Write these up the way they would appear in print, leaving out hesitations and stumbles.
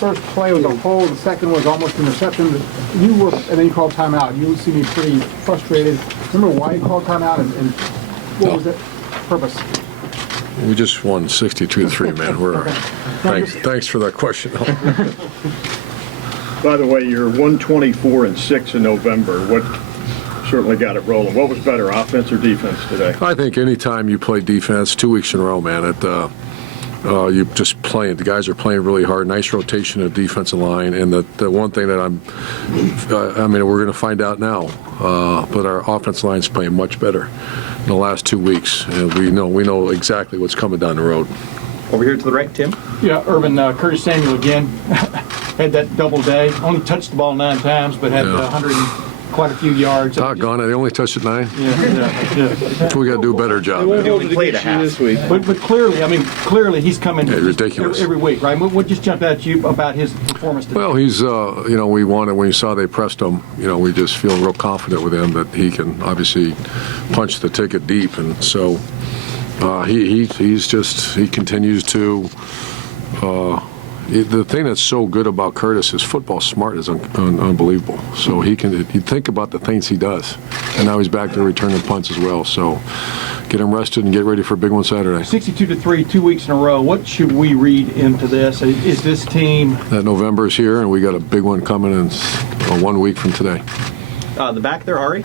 first play was a hold, the second was almost interception. And then you called timeout. You seem to be pretty frustrated. Remember why you called timeout and what was the purpose? We just won 62-3, man. Thanks for that question. By the way, you're 124-6 in November. What certainly got it rolling? What was better, offense or defense today? I think anytime you play defense, 2 weeks in a row, man, you just playing. The guys are playing really hard. Nice rotation of defensive line, and the one thing that we're going to find out now. But our offensive line's playing much better in the last 2 weeks, and we know exactly what's coming down the road. Over here to the right, Tim. Yeah, Urban, Curtis Samuel again had that double day. Only touched the ball 9 times, but had 100 and quite a few yards. Doggone it, they only touched it 9? Yeah. We got to do a better job. He only played a half this week. But clearly he's coming ridiculous. every week, right? What just jumped at you about his performance today? Well, he's, we wanted, when you saw they pressed him, we just feel real confident with him that he can obviously punch the ticket deep. And so he continues to, the thing that's so good about Curtis is football smart is unbelievable. So you think about the things he does. And now he's back to returning punts as well. So get him rested and get ready for a big one Saturday. 62-3, 2 weeks in a row. What should we read into this? Is this team... That November is here, and we got a big one coming in 1 week from today. The back there, Ari.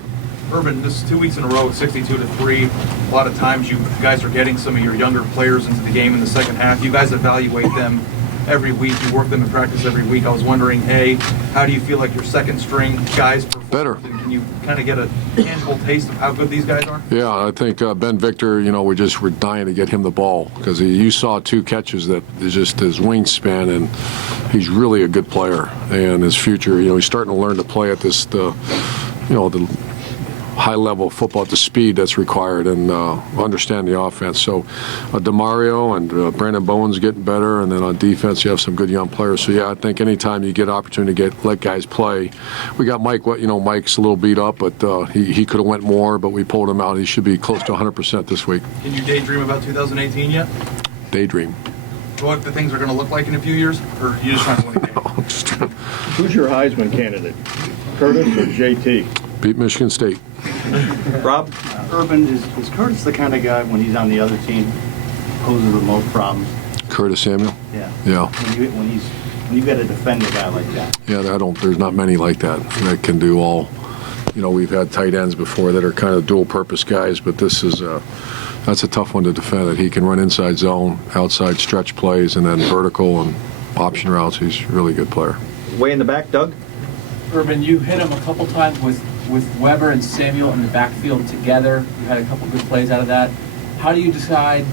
Urban, this is 2 weeks in a row, 62-3. A lot of times you guys are getting some of your younger players into the game in the second half. You guys evaluate them every week. You work them in practice every week. I was wondering, how do you feel like your second string guys perform? Better. And can you kind of get a tangible taste of how good these guys are? Yeah, I think Ben Victor, we're dying to get him the ball because you saw 2 catches that is just his wingspan, and he's really a good player. And his future, he's starting to learn to play at the high level of football at the speed that's required and understand the offense. So DeMario and Brandon Bowen's getting better, and then on defense you have some good young players. So yeah, I think anytime you get opportunity to let guys play, we got Mike. Mike's a little beat up, but he could have went more, but we pulled him out. He should be close to 100% this week. Can you daydream about 2018 yet? Daydream. What the things are going to look like in a few years, or you just trying to win a game? Who's your Heisman candidate, Curtis or JT? Beat Michigan State. Rob. Urban, is Curtis the kind of guy when he's on the other team poses the most problems? Curtis Samuel? Yeah. Yeah. When you got to defend a guy like that. Yeah, there's not many like that can do all. We've had tight ends before that are kind of dual-purpose guys, but this is that's a tough one to defend. That he can run inside zone, outside stretch plays, and then vertical and option routes. He's a really good player. Way in the back, Doug. Urban, you hit him a couple times with Weber and Samuel in the backfield together. You had a couple good plays out of that. How do you decide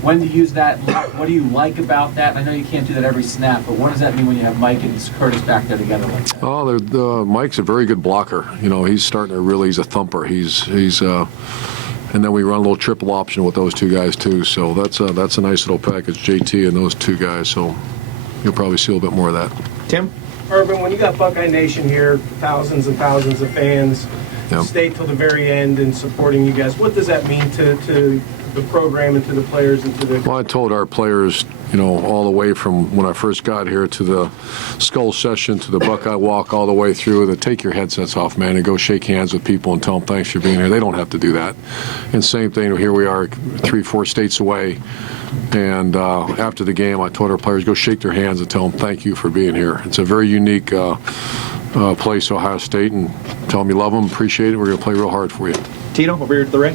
when to use that? What do you like about that? I know you can't do that every snap, but what does that mean when you have Mike and Curtis back there together like that? Oh, Mike's a very good blocker. He's starting to really, he's a thumper. And then we run a little triple option with those 2 guys too. So that's a nice little package, JT and those 2 guys. So you'll probably see a little bit more of that. Tim. Urban, when you got Buckeye Nation here, thousands and thousands of fans, Yep. stay till the very end and supporting you guys, what does that mean to the program and to the players and to the... Well, I told our players, all the way from when I first got here to the skull session to the Buckeye walk all the way through, to take your headsets off, man, and go shake hands with people and tell them thanks for being here. They don't have to do that. And same thing, here we are 3-4 states away. And after the game, I told our players, go shake their hands and tell them thank you for being here. It's a very unique place, Ohio State, and tell them you love them, appreciate it. We're going to play real hard for you. Tino, over here to the right.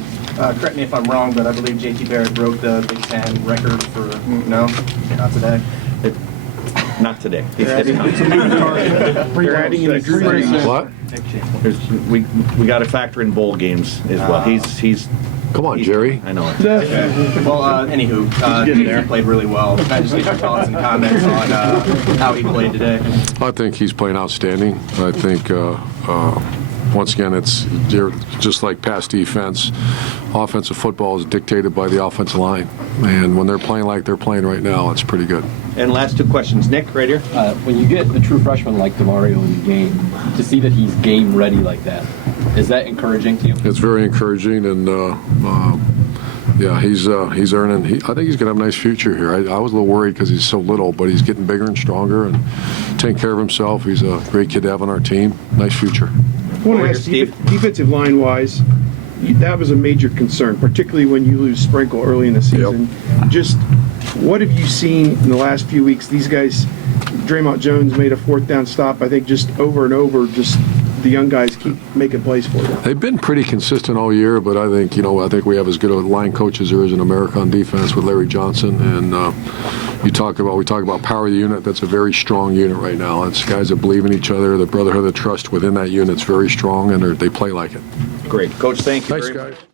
Correct me if I'm wrong, but I believe J.T. Barrett broke the Big Ten record for... No? Not today? Not today. They're adding in a What? We got to factor in bowl games as well. He's Come on, Jerry. I know it. Well, anywho, he played really well. I just need your thoughts and comments on how he played today. I think he's playing outstanding. I think, once again, it's just like past defense. Offensive football is dictated by the offensive line. And when they're playing like they're playing right now, it's pretty good. And last 2 questions. Nick, right here. When you get a true freshman like DeMario in the game, to see that he's game ready like that, is that encouraging to you? It's very encouraging, and Yeah, he's earning. I think he's going to have a nice future here. I was a little worried because he's so little, but he's getting bigger and stronger and taking care of himself. He's a great kid to have on our team. Nice future. I want to ask, defensive line wise, that was a major concern, particularly when you lose Sprinkle early in the season. Just what have you seen in the last few weeks? These guys, Draymond Jones made a 4th down stop, I think, just over and over. Just the young guys keep making plays for them. They've been pretty consistent all year, but I think we have as good a line coach as there is in America on defense with Larry Johnson. And we talk about power of the unit. That's a very strong unit right now. It's guys that believe in each other. The brotherhood of trust within that unit's very strong, and they play like it. Great. Coach, thank you Thanks, very much. guys.